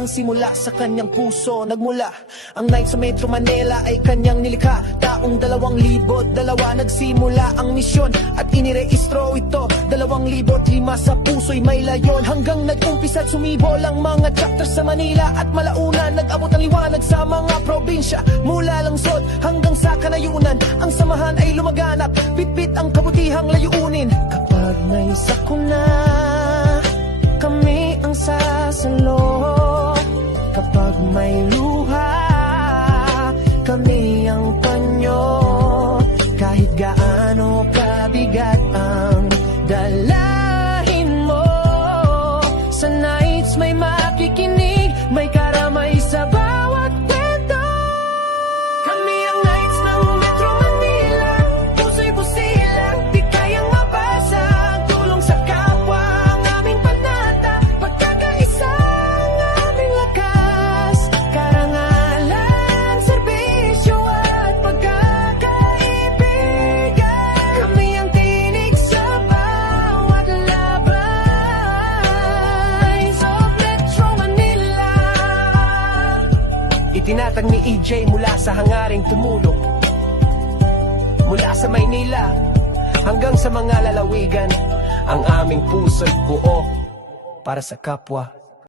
niyang simula sa kanyang puso nagmula. Ang night sa Metro Manila ay kanyang nilikha. Taong 2002 nagsimula ang misyon at inirehistro ito 2005 sa puso'y may layon. Hanggang nag-umpisa at sumibol ang mga chapters sa Manila at malauna nag-abot ang liwanag sa mga probinsya. Mula Langsod hanggang sa Kanayunan, ang samahan ay lumaganap, bitbit ang kabutihang layunin. Kapag may sakuna, kami ang sasalo. Kapag may luha, kami ang panyo. Kahit gaano kabigat ang dalahin mo, sa nights may makikinig, may karamay sa bawat kwento. Kami ang nights ng Metro Manila, puso'y busila, di kayang mabasa. Tulong sa kapwa ang aming panata, pagkakaisa ang aming lakas. Karangalan, serbisyo at pagkakaibigan. Kami ang tinig sa bawat labay sa Metro Manila. Itinatag ni EJ mula sa hangaring tumulong, mula sa Maynila hanggang sa mga lalawigan. Ang aming puso'y buo para sa kapwa.